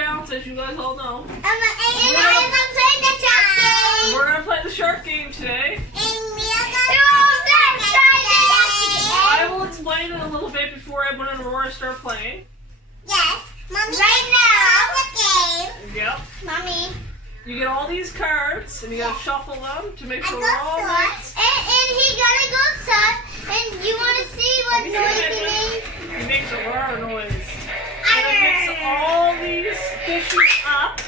bounce, as you guys all know. And I'm playing the shark game. We're gonna play the shark game today. And we are I will explain it a little bit before Edwin and Aurora start playing. Yes, Mommy. Right now, the game. Yep. Mommy. You get all these cards, and you gotta shuffle them to make I sure go they're all first. right. And he gotta go first. And you want to see what noise he makes? He makes a roar noise. And it mix all these fishes up.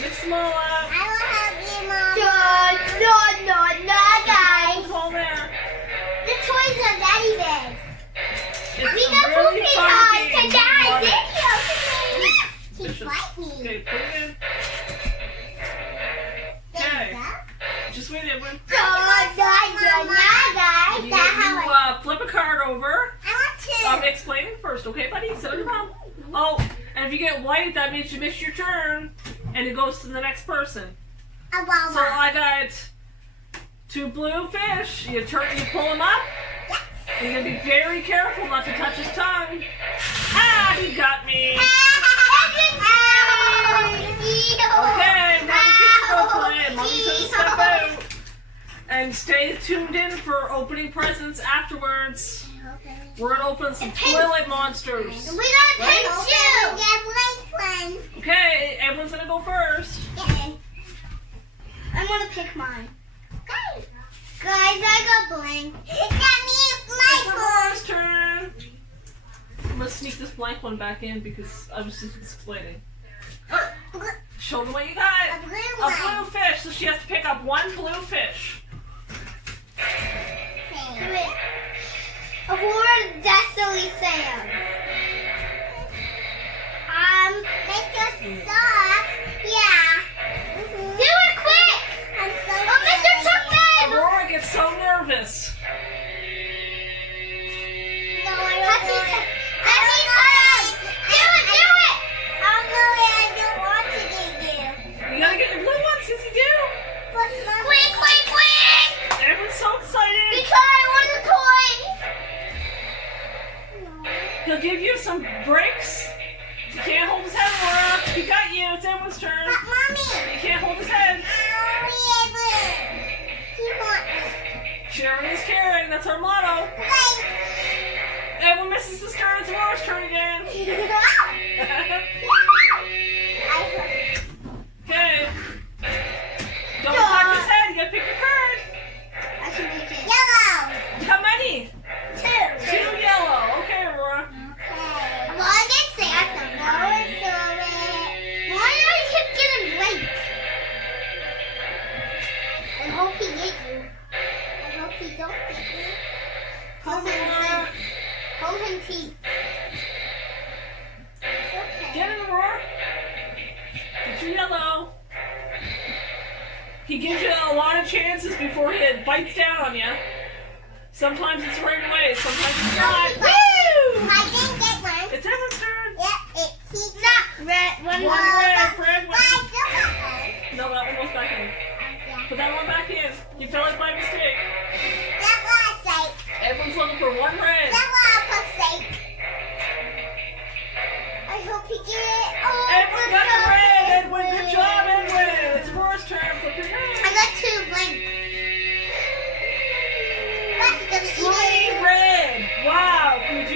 Mix them all up. I will help you, Mom. It's all there. The toys are daddy bed. It's We a got really poopy fun toys game. to You daddy love it. video. He Fishes. bite me. Okay, put it in. Okay. Just wait, Edwin. You flip a card over. I'm explaining first, okay, buddy? Sit on your mom. Oh, and if you get white, that means you missed your turn, and it goes to the next person. So I got 2 blue fish. You pull them up. You're gonna be very careful not to touch his tongue. Ah, he got me. Okay, now the kids go play. Mommy's gonna step out. And stay tuned in for opening presents afterwards. We're gonna open some Twilight Monsters. We got a pink too. Okay, everyone's gonna go first. I want to pick mine. Guys, I got blank. It's got me It's Aurora's turn. I'm gonna sneak this blank one back in because I was just explaining. Show them what you got. A blue A one. blue fish, so she has to pick up 1 blue fish. Aurora Destiny Sam. Make us stop. Yeah. Do it quick. I'm so Mr. Chuckman. Aurora gets so nervous. No, I don't want to do you. You gotta get your blue one, Sissy do. Quick. Everyone's so excited. Because I want a toy. He'll give you some breaks. You can't hold his head, Aurora. He got you. It's everyone's turn. But Mommy. You can't hold his head. Sharing is caring. That's our motto. Everyone misses his turn. It's Aurora's turn again. Okay. Don't touch his head. You gotta pick your card. I can pick it. Yellow. How many? 2. 2 yellow. Okay, Aurora. Well, I didn't say I can blow it, so why do I keep getting blank? I hope he get you. I hope he don't get you. Come on. Hold him teeth. It's okay. Get it, Aurora. Get your yellow. He gives you a lot of chances before he bites down on you. Sometimes it's right away, sometimes it's not. Woo! I didn't get one. It's Edwin's turn. Yep, he's not red. One red, Fred. But I still got one. No, that one goes back in. Put that one back in. You fell it by mistake. That was like. Everyone's looking for 1 red. That was a mistake. I hope he get it. Oh, Edwin good got the job, red. Edwin, good job, Edwin. It's Aurora's turn. Flip your red. I got 2 blank. What? He's gonna eat 3 it. red. Wow. Can you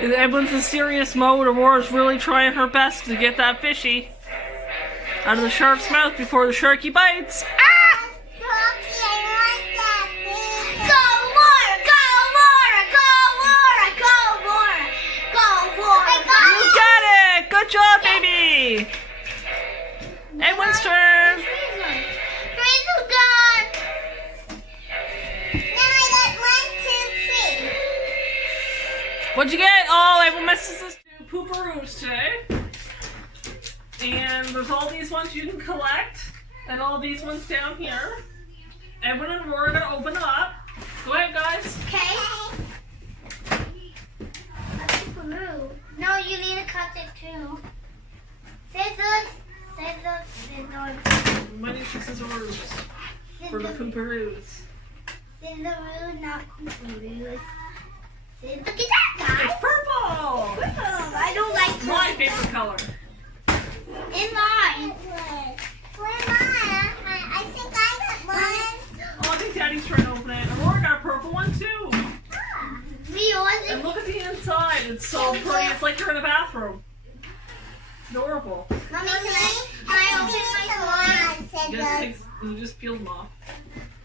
Edwin's in serious mode. Aurora's really trying her best to get that fishy out of the shark's mouth before the sharky bites. Ah! You got it! Good job, baby! Edwin's turn! What'd you get? Oh, Edwin misses this pooparoos today. And there's all these ones you can collect, and all these ones down here. Edwin and Aurora are gonna open them up. Go ahead, guys. Okay. No, you need to cut it too. Scissors. Money for scissors for the pooparoos. Scissors, not pooparoos. Look at that, guys. It's purple! I don't like My favorite color. in mine. Where's mine? I think I got one. Oh, I think Daddy's trying to open it. Aurora got a purple one too. And look at the inside. It's so pretty. It's like you're in a bathroom. Adorable. Mommy, can I open my toy? You just peeled them off.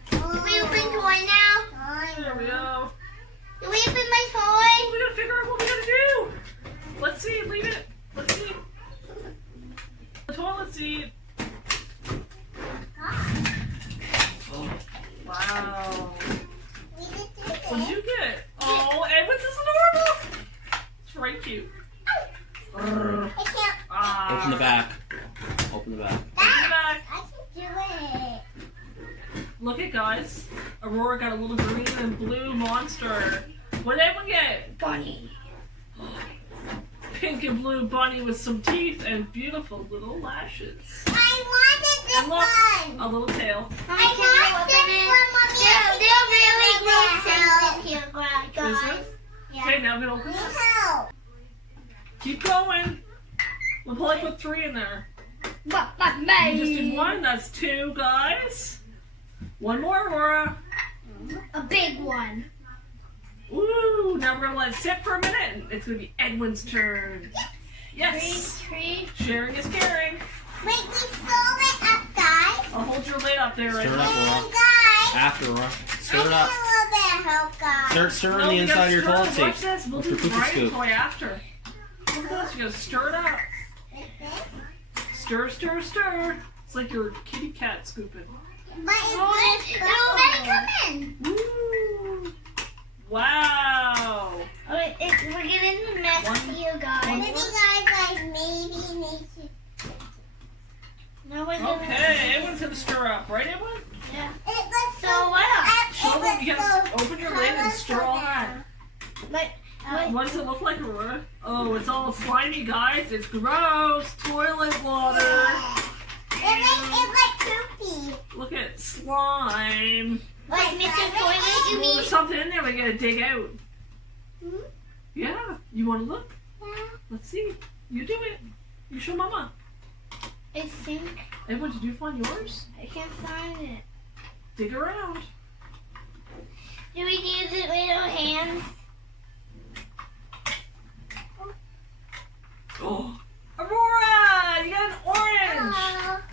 Do we open toy now? There we go. Do we open my toy? We gotta figure out what we gotta do. Let's see. Leave it. Let's see. The toilet seat. Wow. What did you get? Oh, Edwin's is adorable. It's very cute. Open the back. Open the back. Open the back. I can do it. Look at guys. Aurora got a little green and blue monster. What did Edwin get? Bunny. Pink and blue bunny with some teeth and beautiful little lashes. I wanted this And look, one. a little tail. I want this one, Mommy. They're really gross things in here, guys. Okay, now I'm gonna open this. Help. Keep going. We'll probably put 3 in there. But You just did 1. That's 2, guys. 1 more, Aurora. a big one. Ooh, now we're gonna let it sit for a minute. And it's gonna be Edwin's turn. Yes. Three. Sharing is caring. Wait, we stole it up, guys. I'll hold your lid up there, right Stir it up, now. Aurora. Guys. After, Aurora. Stir it I up. need a little bit of help, guys. Stir No, in the you inside gotta of your stir toilet it. seat. Watch this. We'll With do your the poopy Brian scoop. toy after. Look at this. You gotta stir it up. Like this. Stir, stir, stir. It's like your kitty cat scooping. But it's nobody come in. Ooh. Wow. We're getting the mess One- for you guys. one- Maybe need to. No, we're gonna. Okay, Edwin's gonna stir up, right, Edwin? Yeah. It looks so what? Show them. You gotta open your lid and stir all that. Like, What does it look like, Aurora? Oh, it's all slimy, guys. It's gross. Toilet water. it's like poopy. Look at slime. Like Mr. Toilet, you Well, mean? there's something in there we gotta dig out. Hmm? Yeah. You wanna look? Yeah. Let's see. You do it. You show Mama. I think Edwin, did you find yours? I can't find it. Dig around. Do we use it with our hands? Oh. Aurora! You got an orange!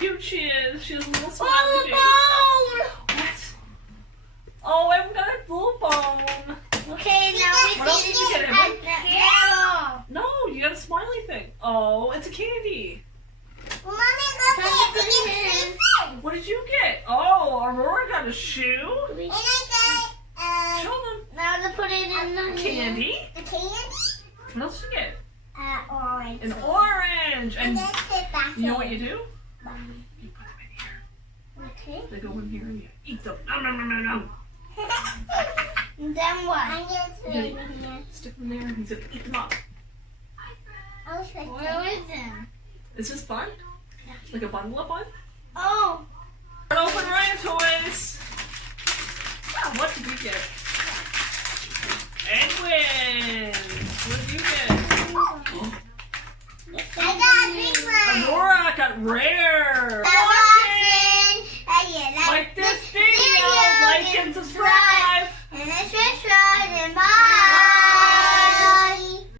Cute she is. She has a little smiley face. What? Oh, Edwin got a blue bone. Okay, now we What else see did you get, it Edwin? at No, you got a smiley thing. Oh, it's a candy. Mommy, look at it. What did you get? Oh, Aurora got a shoe. And I got Show them. now to put it in the Candy. The candy? What else did you get? Orange. An orange. And And then sit back you know what you do? Mommy. You put them in here. Okay. They go in here and you eat them. Nom, nom, nom, nom, nom. And then what? I'm Okay. Stick them there and he's gonna pick them up. Where is it? Is this fun? Like a bundle of fun? Oh. Open Ryan toys. What did you get? Edwin. What did you get? I got a big one. Aurora got rare.